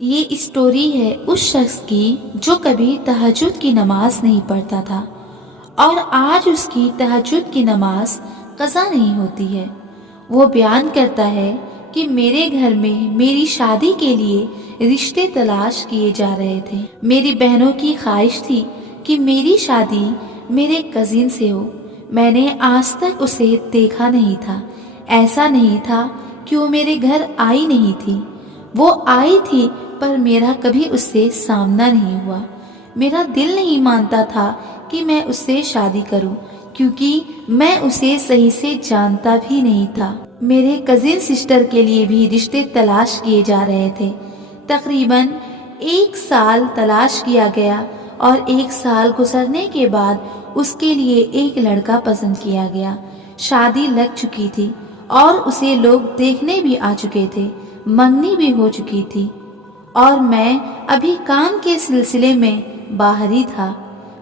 یہ اسٹوری ہے اس شخص کی جو کبھی تہجد کی نماز نہیں پڑھتا تھا اور آج اس کی تہجد کی نماز قضا نہیں ہوتی ہے۔ وہ بیان کرتا ہے کہ میرے گھر میں میری شادی کے لیے رشتے تلاش کیے جا رہے تھے۔ میری بہنوں کی خواہش تھی کہ میری شادی میرے کزن سے ہو۔ میں نے آج تک اسے دیکھا نہیں تھا۔ ایسا نہیں تھا کہ وہ میرے گھر آئی نہیں تھی، وہ آئی تھی پر میرا کبھی اس سے سامنا نہیں ہوا۔ میرا دل نہیں مانتا تھا کہ میں اس سے شادی کروں کیونکہ میں اسے صحیح سے جانتا بھی نہیں تھا۔ میرے کزن سسٹر کے لیے بھی رشتے تلاش کیے جا رہے تھے۔ تقریباً 1 سال تلاش کیا گیا اور 1 سال گزرنے کے بعد اس کے لیے ایک لڑکا پسند کیا گیا۔ شادی لگ چکی تھی اور اسے لوگ دیکھنے بھی آ چکے تھے، منگنی بھی ہو چکی تھی اور میں ابھی کام کے سلسلے میں باہر ہی تھا۔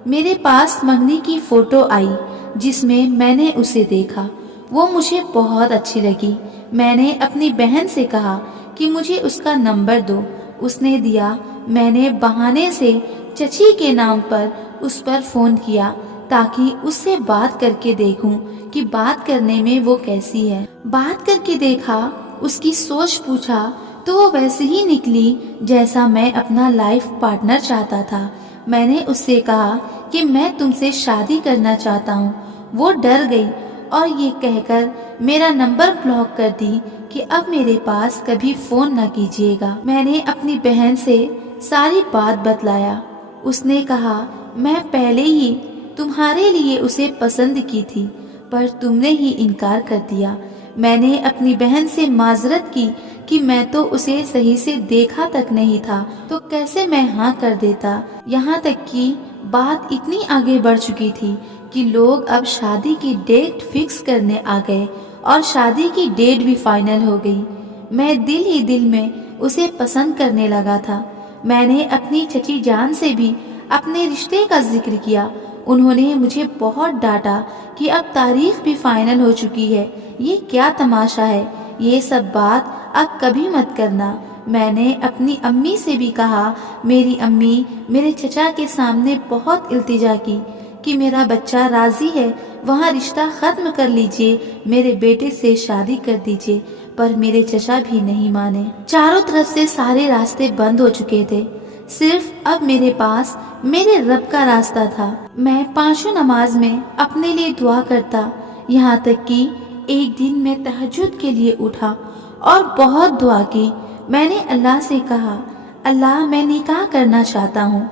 میرے پاس منگنی کی فوٹو آئی جس میں نے اسے دیکھا۔ وہ مجھے بہت اچھی لگی۔ میں نے اپنی بہن سے کہا کہ مجھے اس کا نمبر دو۔ اس نے دیا۔ میں نے بہانے سے چچی کے نام پر اس پر فون کیا تاکہ اس سے بات کر کے دیکھوں کہ بات کرنے میں وہ کیسی ہے۔ بات کر کے دیکھا، اس کی سوچ پوچھا تو وہ ویسے ہی نکلی جیسا میں اپنا لائف پارٹنر چاہتا تھا۔ میں نے اس سے کہا کہ میں تم سے شادی کرنا چاہتا ہوں۔ وہ ڈر گئی اور یہ کہہ کر میرا نمبر بلاک کر دی کہ اب میرے پاس کبھی فون نہ کیجیے گا۔ میں نے اپنی بہن سے ساری بات بتلایا۔ اس نے کہا میں پہلے ہی تمہارے لیے اسے پسند کی تھی پر تم نے ہی انکار کر دیا۔ میں نے اپنی بہن سے معذرت کی کہ میں تو اسے صحیح سے دیکھا تک نہیں تھا تو کیسے میں ہاں کر دیتا۔ یہاں تک کہ بات اتنی آگے بڑھ چکی تھی کہ لوگ اب شادی کی ڈیٹ فکس کرنے آ گئے اور شادی کی ڈیٹ بھی فائنل ہو گئی۔ میں دل ہی دل میں اسے پسند کرنے لگا تھا۔ میں نے اپنی چچی جان سے بھی اپنے رشتے کا ذکر کیا۔ انہوں نے مجھے بہت ڈانٹا کہ اب تاریخ بھی فائنل ہو چکی ہے، یہ کیا تماشا ہے، یہ سب بات اب کبھی مت کرنا۔ میں نے اپنی امی سے بھی کہا۔ میری امی میرے چچا کے سامنے بہت التجا کی کہ میرا بچہ راضی ہے، وہاں رشتہ ختم کر لیجئے، میرے بیٹے سے شادی کر دیجئے، پر میرے چچا بھی نہیں مانے۔ چاروں طرف سے سارے راستے بند ہو چکے تھے، صرف اب میرے پاس میرے رب کا راستہ تھا۔ میں 5 نماز میں اپنے لیے دعا کرتا، یہاں تک کہ ایک دن میں تہجد کے لیے اٹھا اور بہت دعا کی۔ میں نے اللہ سے کہا اللہ میں نکاح کرنا چاہتا ہوں،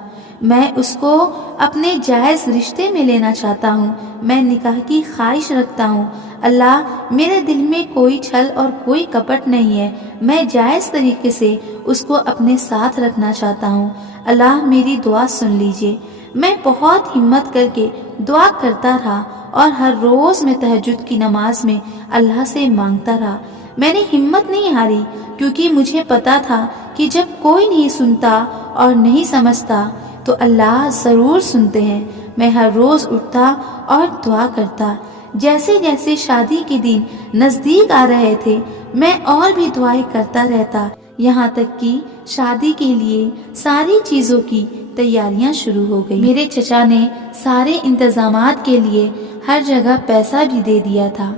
میں اس کو اپنے جائز رشتے میں لینا چاہتا ہوں، میں نکاح کی خواہش رکھتا ہوں۔ اللہ میرے دل میں کوئی چھل اور کوئی کپٹ نہیں ہے، میں جائز طریقے سے اس کو اپنے ساتھ رکھنا چاہتا ہوں۔ اللہ میری دعا سن لیجئے۔ میں بہت ہمت کر کے دعا کرتا رہا اور ہر روز میں تہجد کی نماز میں اللہ سے مانگتا رہا۔ میں نے ہمت نہیں ہاری کیونکہ مجھے پتا تھا کہ جب کوئی نہیں سنتا اور نہیں سمجھتا تو اللہ ضرور سنتے ہیں۔ میں ہر روز اٹھتا اور دعا کرتا۔ جیسے جیسے شادی کے دن نزدیک آ رہے تھے میں اور بھی دعائیں کرتا رہتا، یہاں تک کہ شادی کے لیے ساری چیزوں کی تیاریاں شروع ہو گئی۔ میرے چچا نے سارے انتظامات کے لیے ہر جگہ پیسہ بھی دے دیا تھا،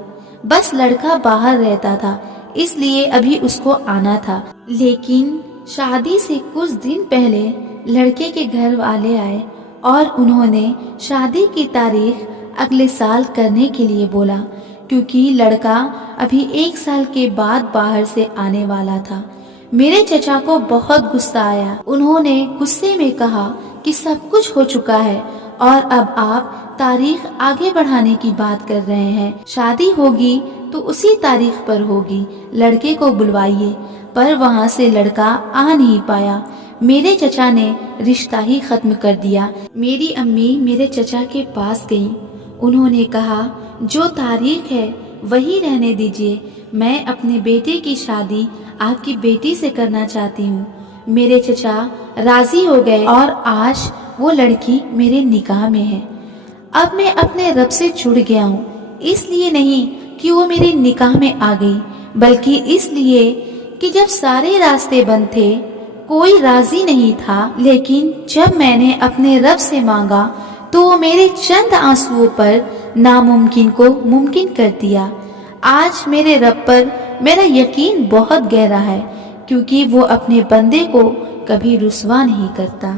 بس لڑکا باہر رہتا تھا اس لیے ابھی اس کو آنا تھا۔ لیکن شادی سے کچھ دن پہلے لڑکے کے گھر والے آئے اور انہوں نے شادی کی تاریخ اگلے سال کرنے کے لیے بولا کیونکہ لڑکا ابھی 1 سال کے بعد باہر سے آنے والا تھا۔ میرے چچا کو بہت غصہ آیا۔ انہوں نے غصے میں کہا کہ سب کچھ ہو چکا ہے اور اب آپ تاریخ آگے بڑھانے کی بات کر رہے ہیں، شادی ہوگی تو اسی تاریخ پر ہوگی، لڑکے کو بلوائیے۔ پر وہاں سے لڑکا آ نہیں پایا۔ میرے چچا نے رشتہ ہی ختم کر دیا۔ میری امی میرے چچا کے پاس گئیں۔ انہوں نے کہا جو تاریخ ہے وہی رہنے دیجیے، میں اپنے بیٹے کی شادی آپ کی بیٹی سے کرنا چاہتی ہوں۔ میرے چچا راضی ہو گئے اور آج وہ لڑکی میرے نکاح میں ہے۔ اب میں اپنے رب سے جڑ گیا ہوں، اس لیے نہیں کہ وہ میرے نکاح میں آ گئی، بلکہ اس لیے کہ جب سارے راستے بند تھے کوئی راضی نہیں تھا، لیکن جب میں نے اپنے رب سے مانگا تو وہ میرے چند آنسوؤں پر ناممکن کو ممکن کر دیا۔ آج میرے رب پر میرا یقین بہت گہرا ہے، کیونکہ وہ اپنے بندے کو کبھی رسوا نہیں کرتا۔